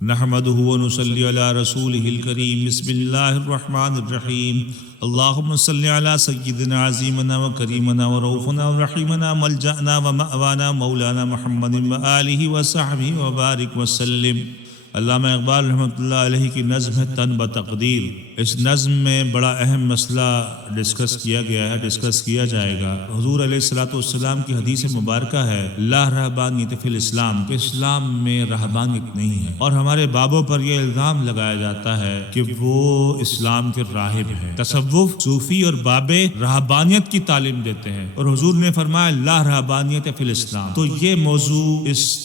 نحمده ونصلي على رسوله الكريم بسم الله الرحمن الرحيم اللهم صل على سيدنا عظيمنا وكريمنا ورؤوفنا ورحيمنا ملجأنا ومأوانا مولانا محمد وآله وصحبه وبارك وسلم۔ علامہ اقبال رحمۃ اللہ علیہ کی نظم ہے تن بتقدیر۔ اس نظم میں بڑا اہم مسئلہ ڈسکس کیا گیا ہے، ڈسکس کیا جائے گا۔ حضور علیہ الصلوۃ والسلام کی حدیث مبارکہ ہے لا رہبانیت فی الاسلام، کہ اسلام میں رہبانیت نہیں ہے، اور ہمارے بابوں پر یہ الزام لگایا جاتا ہے کہ وہ اسلام کے راہب ہیں۔ تصوف، صوفی اور بابے رہبانیت کی تعلیم دیتے ہیں، اور حضور نے فرمایا لا رہبانیت فی الاسلام۔ تو یہ موضوع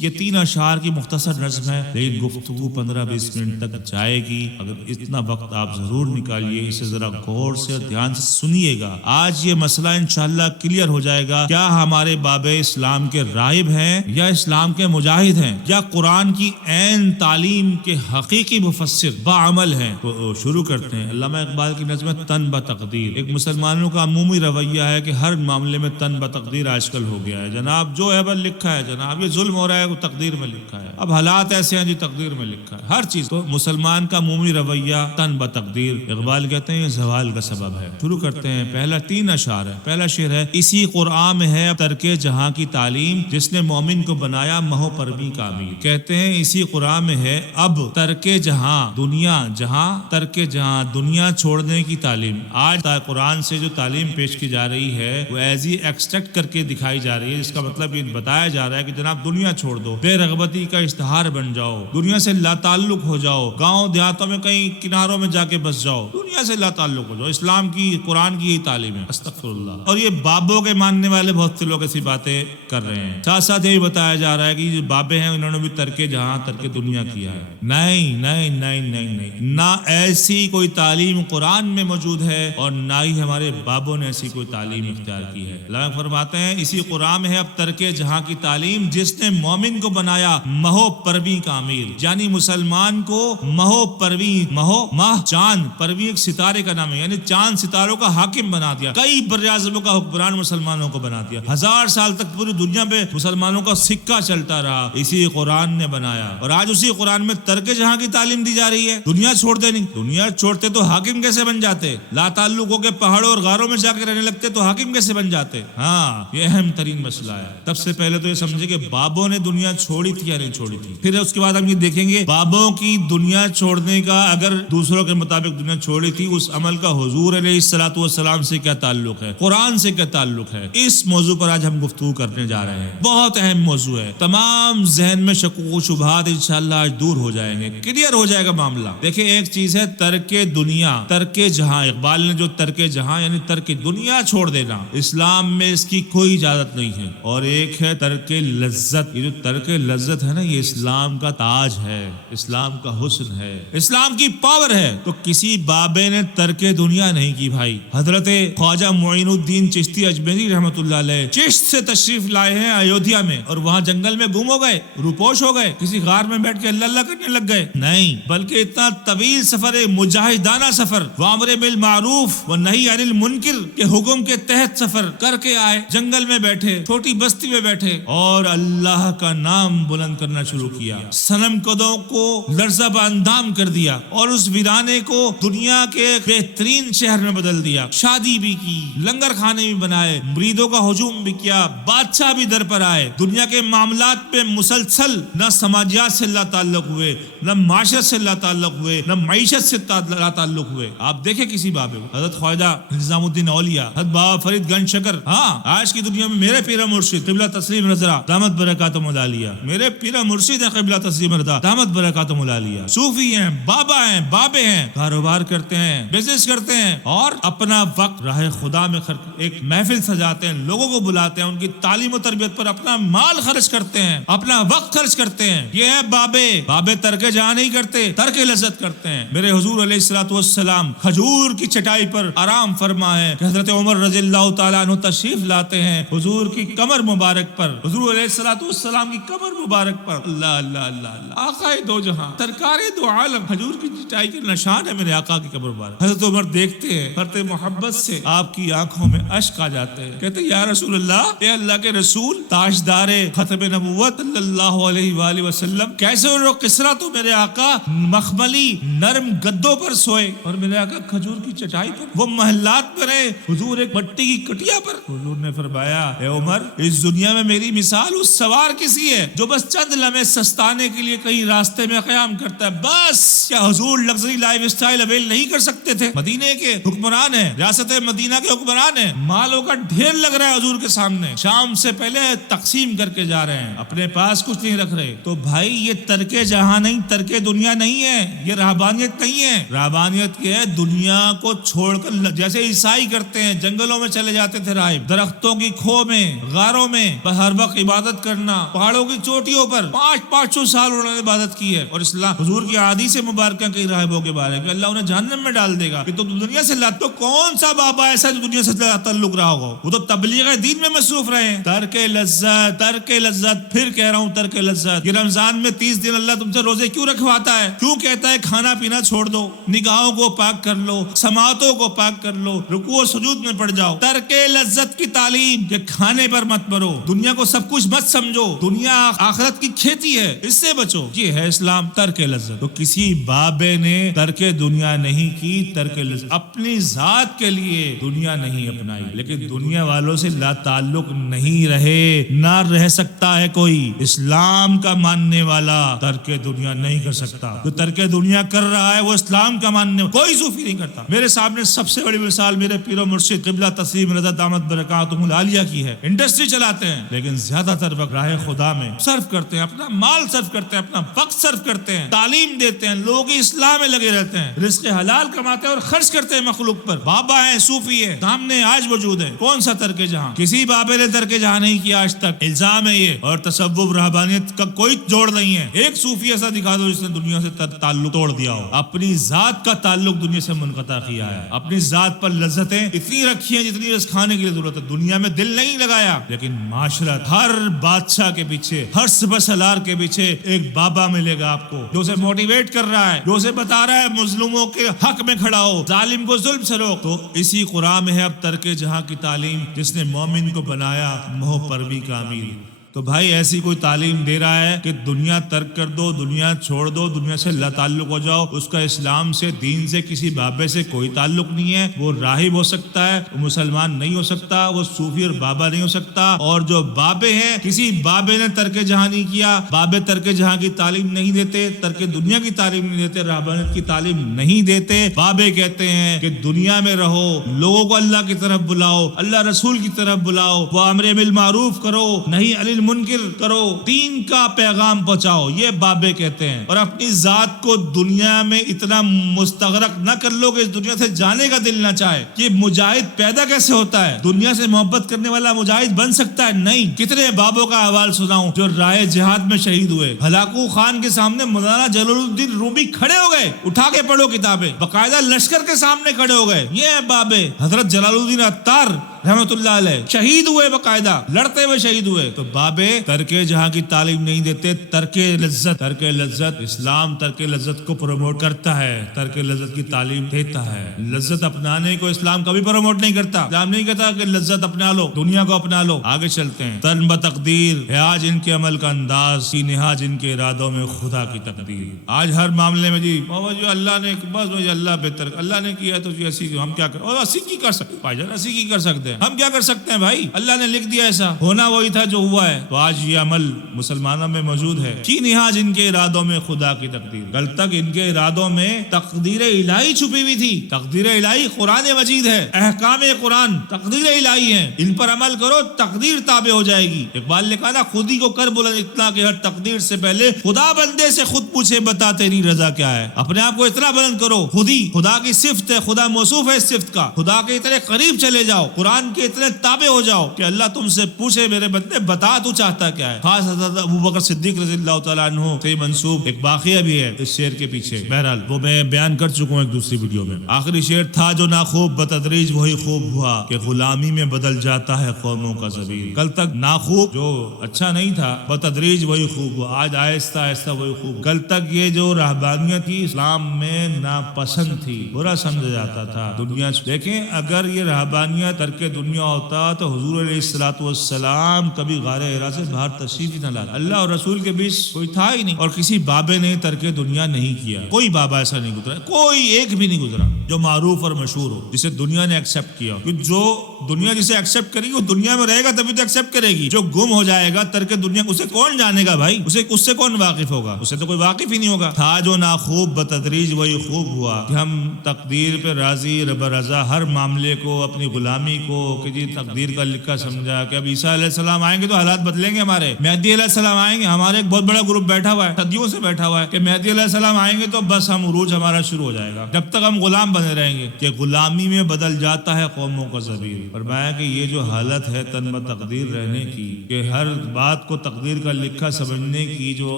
یہ 3 اشعار کی مختصر نظم ہے، لیکن گفتگو 15-20 منٹ تک جائے گی۔ اگر اتنا وقت آپ ضرور نکالیے، اسے ذرا غور سے دھیان سے سنیے گا۔ آج یہ مسئلہ انشاءاللہ کلیئر ہو جائے گا، کیا ہمارے بابے اسلام کے راہب ہیں یا اسلام کے مجاہد ہیں یا قرآن کی عین تعلیم کے حقیقی مفسر بعمل ہیں۔ تو شروع کرتے ہیں۔ علامہ اقبال کی نظم تن بتقدیر۔ ایک مسلمانوں کا عمومی رویہ ہے کہ ہر معاملے میں تن بتقدیر آج کل ہو گیا ہے۔ جناب جو ہے بس لکھا ہے، جناب یہ ظلم ہو رہا ہے وہ تقدیر میں لکھا ہے، اب حالات ایسے ہیں جی تقدیر میں لکھا ہے ہر چیز۔ تو مسلمان کا عمومی رویہ تن بتقدیر۔ اقبال کہتے ہیں یہ زوال کا سبب ہے۔ شروع کرتے ہیں۔ پہلا 3 اشعار ہے۔ پہلا شعر ہے اسی قرآن میں ہے ترک جہاں کی تعلیم، جس نے مومن کو بنایا مہو پرویں کا امیر۔ کہتے ہیں اسی قرآن میں ہے اب ترک جہاں، دنیا جہاں، ترک جہاں دنیا چھوڑنے کی تعلیم۔ آج قرآن سے جو تعلیم پیش کی جا رہی ہے وہ ایزی ایکسٹریکٹ کر کے دکھائی جا رہی ہے، جس کا مطلب یہ بتایا جا رہا ہے کہ جناب دنیا چھوڑ دو، بے رغبتی کا اشتہار بن جاؤ، دنیا سے لا تعلق ہو جاؤ، گاؤں دیہاتوں میں کہیں کناروں میں جا کے بس جاؤ، دنیا سے لا تعلق ہو جاؤ۔ اسلام کی، قرآن کی یہی تعلیم ہے۔ استغفر اللہ۔ اور یہ بابوں کے ماننے والے بہت سے لوگ ایسی باتیں کر رہے ہیں۔ ساتھ ساتھ یہی بتایا جا رہا ہے کہ جو بابے ہیں انہوں نے بھی ترک جہاں، ترک دنیا کیا ہے۔ نہیں نہیں نہیں نہیں نہیں، نہ ایسی کوئی تعلیم قرآن میں موجود ہے اور نہ ہی ہمارے بابوں نے ایسی کوئی تعلیم اختیار کی ہے۔ اللہ فرماتے ہیں اسی قرآن میں ہے اب ترک جہاں کی تعلیم، جس نے مومن کو بنایا مہو پرویں کا امیر، یعنی مسلمان کو مہو پرویں، مہو ماہ چاند، پرویں ایک ستارے کا نام ہے، یعنی چاند ستاروں کا حاکم بنا دیا، کئی براعظموں کا حکمران مسلمانوں کو بنا دیا۔ 1000 سال تک پوری دنیا میں مسلمانوں کا سکہ چلتا رہا، اسی قرآن نے بنایا۔ اور آج اسی قرآن میں ترک جہاں کی تعلیم دی جا رہی ہے۔ دنیا چھوڑ دے نہیں، دنیا چھوڑتے تو حاکم کیسے بن جاتے؟ لا تعلق ہو کے پہاڑوں اور غاروں میں جا کے رہنے لگتے تو حاکم کیسے بن جاتے؟ ہاں، یہ اہم ترین مسئلہ ہے۔ سب سے پہلے تو یہ سمجھے کہ بابوں نے دنیا چھوڑی تھی یا نہیں چھوڑی تھی، پھر اس کے بعد ہم یہ دیکھیں گے بابوں کی دنیا چھوڑنے کا، اگر دوسروں کے مطابق دنیا چھوڑی تھی، اس عمل کا حضور علیہ الصلوۃ والسلام سے کیا تعلق ہے، قرآن سے کیا تعلق ہے۔ اس موضوع پر آج ہم گفتگو کرنے جا رہے ہیں۔ بہت اہم موضوع ہے، تمام ذہن میں شک و شبہات انشاءاللہ آج دور ہو جائیں گے، کلیئر ہو جائے گا معاملہ۔ دیکھیں ایک چیز ہے ترک دنیا، ترک جہاں۔ اقبال نے جو ترک جہاں یعنی ترک دنیا چھوڑ دینا، اسلام میں اس کی کوئی اجازت نہیں ہے۔ اور ایک ہے ترک لذت۔ یہ جو ترک لذت ہے نا، یہ اسلام کا تاج ہے، اسلام کا حسن ہے، اسلام کی پاور ہے۔ تو کسی بابے نے ترک دنیا نہیں کی بھائی۔ حضرت خواجہ معین الدین چشتی اجمیری رحمۃ اللہ علیہ چشت سے تشریف لائے ہیں ایودھیا میں، اور وہاں جنگل میں گم ہو گئے، روپوش ہو گئے، کسی غار میں بیٹھ کے اللہ اللہ کرنے لگ گئے؟ نہیں، بلکہ اتنا طویل سفر، مجاہدانہ سفر، وامر بالمعروف و نہی عن المنکر کے حکم کے تحت سفر کر کے آئے، جنگل میں بیٹھے، چھوٹی بستی میں بیٹھے اور اللہ کا نام بلند کرنا شروع کیا، صنم قدوں کو لرزہ باندام کر دیا اور اس ویرانے کو دنیا کے بہترین شہر میں بدل دیا۔ شادی بھی کی، لنگر کھانے بھی بنائے، مریدوں کا ہجوم بھی کیا، بادشاہ بھی در پر آئے۔ دنیا کے معاملات میں مسلسل نہ سماجیات سے لا تعلق ہوئے، نہ معاشرت سے لا تعلق ہوئے، نہ معیشت سے لا تعلق ہوئے۔ آپ دیکھیں کسی بابے کو، حضرت خواجہ نظام الدین اولیاء، حضرت بابا فرید گنج شکر، ہاں آج کی دنیا میں میرے پیرا مرشد قبلہ تسلیم رضا دامت برکاتہم العالیہ، میرے پیرا مرشد ہے قبلہ تسلیم رضا دامت برکاتہم العالیہ، صوفی ہیں، بابا ہیں، بابے ہیں، کاروبار کرتے ہیں، بزنس کرتے ہیں، اور اپنا وقت راہ خدا میں ایک محفل سجاتے ہیں، لوگوں کو بلاتے ہیں، ان کی تعلیم و تربیت پر اپنا مال خرچ کرتے ہیں، اپنا وقت خرچ کرتے ہیں۔ یہ ہے بابے۔ بابے ترک جہاں نہیں کرتے، ترک لذت کرتے ہیں۔ میرے حضور علیہ الصلوۃ والسلام کھجور کی چٹائی پر آرام فرما ہے کہ حضرت عمر رضی اللہ تعالیٰ عنہ تشریف لاتے ہیں حضور کی کمر مبارک پر، حضور علیہ الصلوۃ والسلام کی کمر مبارک پر، اللہ اللہ اللہ اللہ، آقا صفائے دو جہاں، سرکار دو عالم، حضور کی چٹائی کے نشان ہے میرے آقا کی قبر پر۔ حضرت عمر دیکھتے ہیں، کرتے محبت سے آپ کی آنکھوں میں اشک آ جاتے ہیں، کہتے ہیں یا رسول اللہ، اے اللہ کے رسول، تاجدار ختم نبوت صلی اللہ علیہ وآلہ وسلم، کیسے ان کس طرح تو میرے آقا مخملی نرم گدوں پر سوئے اور میرے آقا کھجور کی چٹائی پر، وہ محلات میں رہے، حضور ایک مٹی کی کٹیا پر۔ حضور نے فرمایا اے عمر، اس دنیا میں میری مثال اس سوار کسی ہے جو بس چند لمحے سستانے کے لیے کہیں راستے میں قیام کرتا ہے، بس۔ کیا حضور لگژری لائف اسٹائل اویل نہیں کر سکتے تھے؟ مدینے کے حکمران ہیں، ریاست مدینہ کے حکمران ہیں، مالوں کا ڈھیر لگ رہا ہے حضور کے سامنے، شام سے پہلے تقسیم کر کے جا رہے ہیں، اپنے پاس کچھ نہیں رکھ رہے۔ تو بھائی یہ ترک جہاں نہیں، ترک دنیا نہیں ہے، یہ رہبانیت نہیں ہے۔ رہبانیت یہ ہے دنیا کو چھوڑ کر، جیسے عیسائی کرتے ہیں، جنگلوں میں چلے جاتے تھے راہب، درختوں کی کھو میں، غاروں میں ہر وقت عبادت کرنا، پہاڑوں کی چوٹیوں پر 500 سال انہوں نے عبادت کی ہے۔ اور اسلام حضور کی احادیث مبارکہ کئی راہبوں کے بارے میں کہ اللہ انہیں جہنم میں ڈال دے گا کہ تم دنیا سے تو کون سا بابا ایسا جو دنیا سے تعلق رہا ہوگا؟ وہ تو تبلیغ دین میں مصروف رہے ہیں۔ ترک لذت، ترک لذت، پھر کہہ رہا ہوں ترک لذت۔ یہ رمضان میں 30 دن اللہ تم سے روزے کیوں رکھواتا ہے؟ کیوں کہتا ہے کھانا پینا چھوڑ دو، نگاہوں کو پاک کر لو، سماعتوں کو پاک کر لو، رکوع و سجود میں پڑ جاؤ۔ ترک لذت کی تعلیم کہ کھانے پر مت مرو، دنیا کو سب کچھ مت سمجھو، دنیا آخرت کی کھیتی ہے، اس سے بچو، یہ ہے اسلام۔ ترک لذت تو کسی بابے نے ترک دنیا نہیں کی، ترک لذت اپنی ذات کے لیے دنیا نہیں اپنائی، لیکن دنیا والوں سے لا تعلق نہیں رہے، نہ رہ سکتا ہے کوئی۔ اسلام کا ماننے والا ترک دنیا نہیں کر سکتا، جو ترک دنیا کر رہا ہے وہ اسلام کا ماننے کوئی صوفی نہیں کرتا۔ میرے سامنے سب سے بڑی مثال میرے پیر و مرشد قبلہ تسلیم رضا دامت برکاتہم العالیہ کی ہے۔ انڈسٹری چلاتے ہیں لیکن زیادہ تر وقت راہ خدا میں صرف کرتے ہیں، اپنا مال صرف کرتے ہیں، اپنا وقت صرف کرتے ہیں، تعلیم دیتے ہیں، لوگوں کی اصلاح میں لگے رہتے ہیں، رزق حلال کماتے ہیں اور خرچ کرتے ہیں مخلوق پر۔ بابا ہے، صوفی ہے، سامنے آج موجود ہے، کون سا ترک جہاں؟ کسی بابے نے ترک جہاں نہیں کیا آج تک، الزام ہے یہ۔ اور تصوف رہبانیت کا کوئی جوڑ نہیں ہے۔ ایک صوفی ایسا دکھا دو جس نے دنیا سے تعلق توڑ دیا ہو، اپنی ذات کا تعلق دنیا سے منقطع کیا ہے، اپنی ذات پر لذتیں اتنی رکھی ہیں جتنی بس کھانے کے لیے ضرورت ہے، دنیا میں دل نہیں لگایا۔ لیکن معاشرت، ہر بادشاہ کے پیچھے، ہر سپہ سالار کے پیچھے ایک بابا ملے گا آپ کو جو اسے موٹیویٹ کر رہا ہے، جو اسے بتا رہا ہے مظلوموں کے حق میں کھڑا ہو، ظالم کو ظلم سے روک۔ تو اسی قرآن میں ہے اب ترک جہاں کی تعلیم، جس نے مومن کو بنایا موہ پروی کا امیر۔ تو بھائی ایسی کوئی تعلیم دے رہا ہے کہ دنیا ترک کر دو، دنیا چھوڑ دو، دنیا سے لا تعلق ہو جاؤ، اس کا اسلام سے، دین سے، کسی بابے سے کوئی تعلق نہیں ہے۔ وہ راہب ہو سکتا ہے، وہ مسلمان نہیں ہو سکتا، وہ صوفی اور بابا نہیں ہو سکتا۔ اور جو بابے ہیں، کسی بابے نے ترک جہاں نہیں کیا، بابے ترک جہاں کی تعلیم نہیں دیتے، ترک دنیا کی تعلیم نہیں دیتے، رہبانیت کی تعلیم نہیں دیتے۔ بابے کہتے ہیں کہ دنیا میں رہو، لوگوں کو اللہ کی طرف بلاؤ، اللہ رسول کی طرف بلاؤ، وہ امر بالمعروف کرو، نہیں منکر کرو، دین کا پیغام پہنچاؤ، یہ بابے کہتے ہیں۔ اور اپنی ذات کو دنیا میں اتنا مستغرق نہ کر لو کہ اس دنیا سے جانے کا دل نہ چاہے۔ یہ مجاہد پیدا کیسے ہوتا ہے؟ دنیا سے محبت کرنے والا مجاہد بن سکتا ہے؟ نہیں۔ کتنے بابوں کا احوال سناؤں جو راہ جہاد میں شہید ہوئے۔ ہلاکو خان کے سامنے مولانا جلال الدین رومی کھڑے ہو گئے، اٹھا کے پڑھو کتابیں، باقاعدہ لشکر کے سامنے کھڑے ہو گئے۔ یہ بابے، حضرت جلال الدین عطار رحمت اللہ علیہ شہید ہوئے، باقاعدہ لڑتے ہوئے شہید ہوئے۔ تو بابے ترک جہاں کی تعلیم نہیں دیتے، ترک لذت، ترک لذت، اسلام ترک لذت کو پروموٹ کرتا ہے، ترک لذت کی تعلیم دیتا ہے۔ لذت اپنانے کو اسلام کبھی پروموٹ نہیں کرتا۔ اسلام نہیں کہتا کہ لذت اپنا لو، دنیا کو اپنا لو۔ آگے چلتے ہیں۔ تن بتقدیر ہے آج ان کے عمل کا انداز، کی نہاج ان کے ارادوں میں خدا کی تقدیر۔ آج ہر معاملے میں جی جو اللہ نے، بس مجھے اللہ بہتر، اللہ نے کیا تو جی اسی ہم کیا کر، اور اسی کی کر سکتے بھائی جان، اسی کی کر سکتے ہیں، ہم کیا کر سکتے ہیں بھائی؟ اللہ نے لکھ دیا ایسا، ہونا وہی تھا جو ہوا ہے۔ تو آج یہ عمل مسلمانوں میں موجود ہے۔ کی نہاج ان کے ارادوں میں خدا کی تقدیر۔ کل تک ان کے ارادوں میں تقدیر الہی چھپی ہوئی تھی۔ تقدیر الہی قرآن مجید ہے، احکام قرآن تقدیر الہی ہیں، ان پر عمل کرو تقدیر تابع ہو جائے گی۔ اقبال نے کہا نا، خود ہی کو کر بلند اتنا کہ ہر تقدیر سے پہلے خدا بندے سے خود پوچھے بتا تیری رضا کیا ہے۔ اپنے آپ کو اتنا بلند کرو، خود ہی خدا کی صفت ہے، خدا موصوف ہے اس صفت کا، خدا کے اتنے قریب چلے جاؤ۔ قرآن قرآن کے اتنے تابع ہو جاؤ کہ اللہ تم سے پوچھے میرے بندے بتا تو چاہتا کیا ہے. خاص حضرت ابو بکر صدیق رضی اللہ تعالیٰ عنہ سے منسوب ایک واقعہ بھی ہے اس شعر کے پیچھے. بہرحال وہ میں بیان کر چکا ہوں ایک دوسری ویڈیو میں. آخری شعر تھا جو ناخوب بتدریج وہی خوب ہوا کہ غلامی میں بدل جاتا ہے قوموں کا ضمیر. کل تک ناخوب جو اچھا نہیں تھا بتدریج وہی خوب ہوا, آج آہستہ آہستہ وہی خوب. کل تک یہ جو رہبانیت تھی اسلام میں ناپسند تھی, برا سمجھا جاتا تھا. دنیا دیکھیں اگر یہ رہبانیت ترک دنیا ہوتا تو حضور علیہ الصلوۃ والسلام کبھی غار حرا سے باہر تشریف ہی نہ لاتے. اللہ اور رسول کے بیچ کوئی تھا ہی نہیں, اور کسی بابے نے ترک دنیا نہیں کیا. کوئی بابا ایسا نہیں گزرا, کوئی ایک بھی نہیں گزرا جو معروف اور مشہور ہو, جسے دنیا نے ایکسپٹ کیا. جو دنیا جسے ایکسپٹ کرے گی وہ دنیا میں رہے گا تبھی تو ایکسپٹ کرے گی. جو گم ہو جائے گا ترک دنیا اسے کون جانے گا بھائی, اس سے کون واقف ہوگا, اسے تو کوئی واقف ہی نہیں ہوگا. تھا جو ناخوب بتدریج وہی خوب ہوا کہ ہم تقدیر پہ راضی رب رضا, ہر معاملے کو اپنی غلامی کو کہ جی تقدیر کا لکھا سمجھا کہ اب عیسیٰ علیہ السلام آئیں گے تو حالات بدلیں گے ہمارے, مہدی علیہ السلام آئیں گے, ہمارے ایک بہت بڑا گروپ بیٹھا ہوا ہے صدیوں سے بیٹھا ہوا ہے کہ مہدی علیہ السلام آئیں گے تو بس ہم عروج ہمارا شروع ہو جائے گا, جب تک ہم غلام بنے رہیں گے. کہ غلامی میں بدل جاتا ہے قوموں کا ضمیر. فرمایا کہ یہ جو حالت ہے تن تقدیر رہنے کی, کہ ہر بات کو تقدیر کا لکھا سمجھنے کی جو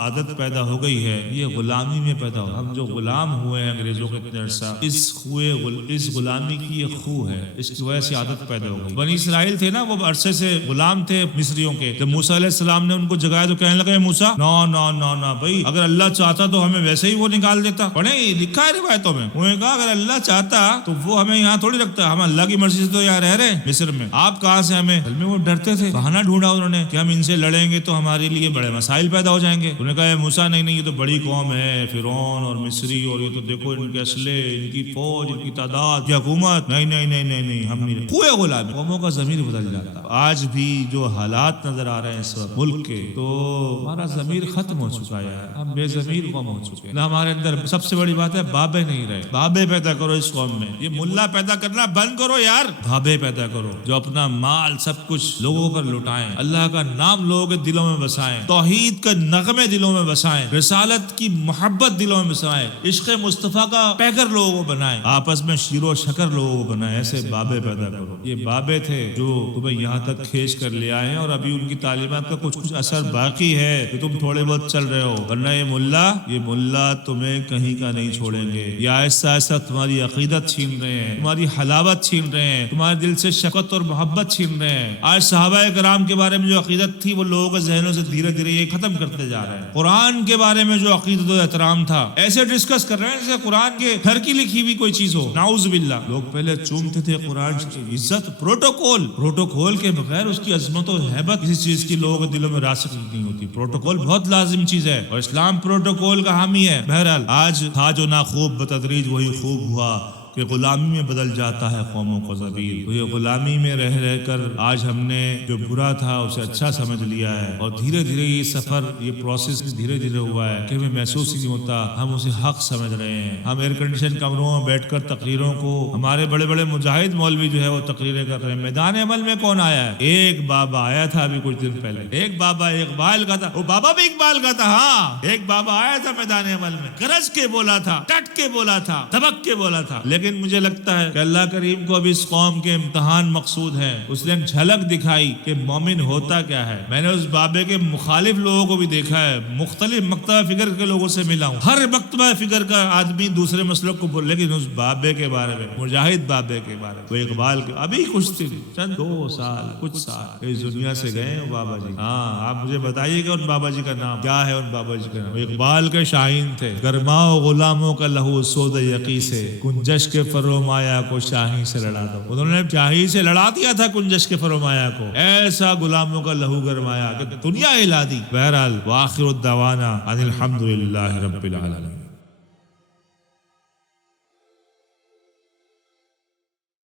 عادت پیدا ہو گئی ہے, یہ غلامی میں پیدا ہو. ہم جو غلام ہوئے ہیں انگریزوں کے اتنے عرصہ, اس غلامی کی یہ خو ہے, اس کی وجہ سے عادت پیدا ہو گئی. بنی اسرائیل تھے نا, وہ عرصے سے غلام تھے مصریوں کے. جب موسیٰ علیہ السلام نے ان کو جگایا تو کہنے لگے موسیٰ نو نو نو نو بھائی, اگر اللہ چاہتا تو ہمیں ویسے ہی وہ نکال دیتا. پڑھیں لکھا ہے روایتوں میں, انہوں نے کہا اگر اللہ چاہتا تو وہ ہمیں یہاں تھوڑی رکھتا, ہم اللہ کی مرضی سے تو یہاں رہ رہے ہیں مصر میں, آپ کہاں سے ہمیں. میں وہ ڈرتے تھے, بہانہ ڈھونڈا انہوں نے کہ ہم ان سے لڑیں گے تو ہمارے لیے بڑے مسائل پیدا ہو جائیں گے. انہوں نے کہا موسیٰ نہیں یہ تو بڑی قوم ہے, فرعون اور مصری, اور یہ تو دیکھو ان کے اسلحے, ان کی فوج, ان کی تعداد, کی حکومت, نہیں ہم نہیں. کوئی غلام قوموں کا ضمیر بدل جاتا. آج بھی جو حالات نظر آ رہے ہیں اس وقت ملک کے, تو ہمارا ضمیر ختم ہو چکا ہے, ہم بے ضمیر قوم ہو چکے ہیں. ہمارے اندر سب سے بڑی بات ہے بابے نہیں رہے. بابے پیدا کرو اس قوم میں, یہ ملا پیدا کرنا بند کرو یار, بابے پیدا کرو جو اپنا مال سب کچھ لوگوں پر لٹائیں, اللہ کا نام لوگوں کے دلوں میں بسائیں, توحید کا نغمے دلوں میں بسائیں, رسالت کی محبت دلوں میں بسائیں, عشق مصطفیٰ کا پیکر لوگوں کو بنائیں, آپس میں شیر و شکر لوگوں کو بنائیں. ایسے بابے پیدا کرو. یہ بابے تھے جو تمہیں یہاں تک کھینچ کر لے آئے ہیں, اور ابھی ان کی تعلیمات کا کچھ اثر باقی ہے کہ تم تھوڑے بہت چل رہے ہو, ورنہ یہ ملا تمہیں کہیں کا نہیں چھوڑیں گے. یہ آہستہ آہستہ تمہاری عقیدت چھین رہے ہیں, تمہاری حلاوت چھین رہے ہیں, تمہارے دل سے شفقت اور محبت چھین رہے ہیں. آج صحابہ کرام کے بارے میں جو عقیدت تھی وہ لوگوں کے ذہنوں سے دھیرے دھیرے یہ ختم کرتے جا رہے ہیں. قرآن کے بارے میں جو عقیدت و احترام تھا ایسے ڈسکس کر رہے ہیں جیسے قرآن کے گھر کی لکھی ہوئی کوئی چیز ہو. نعوذ باللہ. لوگ پہلے چومتے تھے قرآن کی عزت, پروٹوکول کے بغیر اس کی عظمت و ہیبت کسی چیز کی لوگوں کے دلوں میں راسخ نہیں ہوتی. پروٹوکول بہت لازم چیز ہے اور اسلام پروٹوکول کا حامی ہے. بہرحال آج تھا جو ناخوب بتدریج وہی خوب ہوا کہ غلامی میں بدل جاتا ہے قوموں کا ضمیر. تو یہ غلامی میں رہ کر آج ہم نے جو برا تھا اسے اچھا سمجھ لیا ہے, اور دھیرے دھیرے یہ سفر, یہ پروسیس دھیرے دھیرے ہوا ہے کہ ہمیں محسوس ہی نہیں ہوتا, ہم اسے حق سمجھ رہے ہیں. ہم ایئر کنڈیشن کمروں میں بیٹھ کر تقریروں کو, ہمارے بڑے بڑے مجاہد مولوی جو ہے وہ تقریریں کر رہے ہیں. میدان عمل میں کون آیا ہے؟ ایک بابا آیا تھا ابھی کچھ دن پہلے, ایک بابا اقبال کا تھا, وہ بابا بھی اقبال کا تھا. ہاں ایک بابا آیا تھا میدان عمل میں, گرج کے بولا تھا, ٹٹ کے بولا تھا, دبک کے بولا تھا. لیکن مجھے لگتا ہے کہ اللہ کریم کو اب اس قوم کے امتحان مقصود ہے. اس نے جھلک دکھائی کہ مومن ہوتا کیا ہے. میں نے اس بابے کے مخالف لوگوں کو بھی دیکھا ہے, مختلف مکتبہ فکر کے لوگوں سے ملا ہوں. ہر مکتبہ فکر کا آدمی دوسرے مسلک کو بول, لیکن اس بابے کے بارے میں, مجاہد بابے کے بارے میں, وہ اقبال کے, ابھی کچھ دن, چند 2 سال کچھ سال اس دنیا سے گئے ہیں بابا جی. ہاں آپ مجھے بتائیے کہ ان بابا جی کا نام کیا ہے. ان بابا جی کا نام, وہ اقبال کے شاہین تھے. گرماؤ غلاموں کا لہو سود یقی سے, کنجش کے فرمایا کو شاہی سے لڑا دو. انہوں نے شاہی سے لڑا دیا تھا کنجش کے فرمایا کو, ایسا غلاموں کا لہو گرمایا کہ دنیا ہلا دی. بہرحال وآخر الدعوانا ان الحمد للہ رب العالمین.